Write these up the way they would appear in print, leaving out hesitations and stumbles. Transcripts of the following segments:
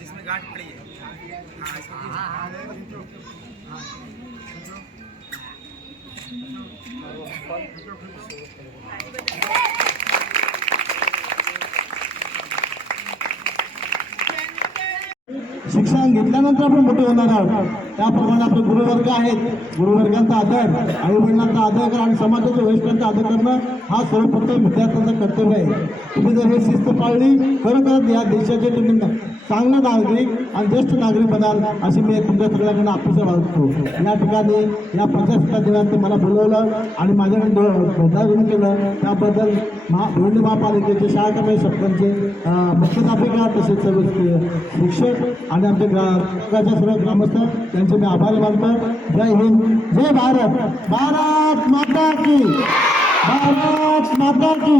इसमें गांठ पड़ी है। शिक्षण घेतल्यानंतर आपण मोठे होणार आहोत। त्याप्रमाणे आपले गुरुवर्ग आहेत, गुरुवर्गांचा आदर, आई वडिलांचा आदर करा आणि समाजाच्या वरिष्ठांचा आदर करणं हा सर्वप्रथम विद्यार्थ्यांचं कर्तव्य आहे। तुम्ही जर हे शिस्त पाळली खरोखरच या देशाचे तुम्ही चांगले नागरिक आणि ज्येष्ठ नागरिक बनाल अशी मी तुमच्या सगळ्यांकडून अपेक्षा बाळगतो। या ठिकाणी या प्रजासत्ताक दिनात मला बोलवलं आणि माझ्याकडे ध्वजारोहण केलं त्याबद्दल भिवंडी महापालिकेचे शाळा कमिटी सरपंच, मुख्याध्यापिका तसेच सर्व शिक्षक आणि आमच्या गावाच्या सर्व ग्रामस्थ त्यांचे मी आभार मानतो। जय हिंद, जय भारत, भारत माता की, भारत माता की।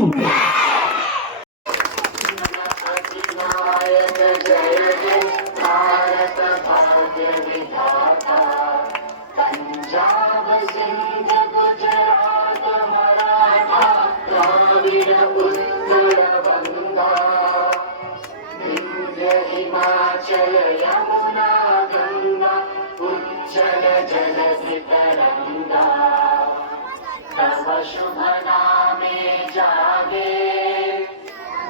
हिमाचल यमुना गंगा उज्जल जलधि तरंगा तव शुभ नामे जागे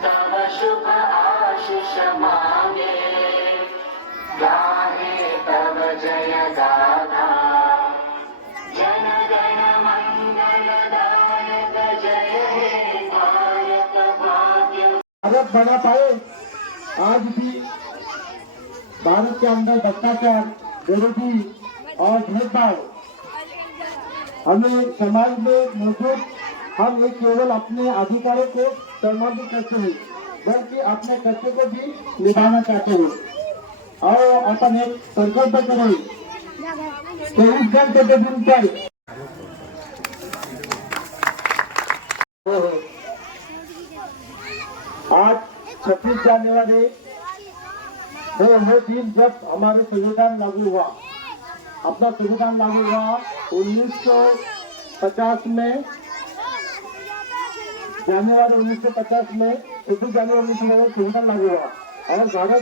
तव शुभ आशीष मांगे गाहे तव जय गाथा जन गण मंगलदायक जय हे भारत भाग्य। भारत बना पाए आज भी भारत के अंदर भ्रष्टाचार, गरीबी और भेदभाव हमें समाज में मौजूद, हम ये केवल अपने अधिकारों को संवर्धित करते हैं बल्कि अपने कर्तव्य को भी निभाना चाहते हैं। और अपन एक संकल्प करें 23 घंटे के दिन पर आज 26 जनवरी वो दिन जब हमारे संविधान लागू हुआ। अपना संविधान लागू हुआ 1950 में, जनवरी 1950 में, 26 जनवरी 1950 संविधान लागू हुआ और भारत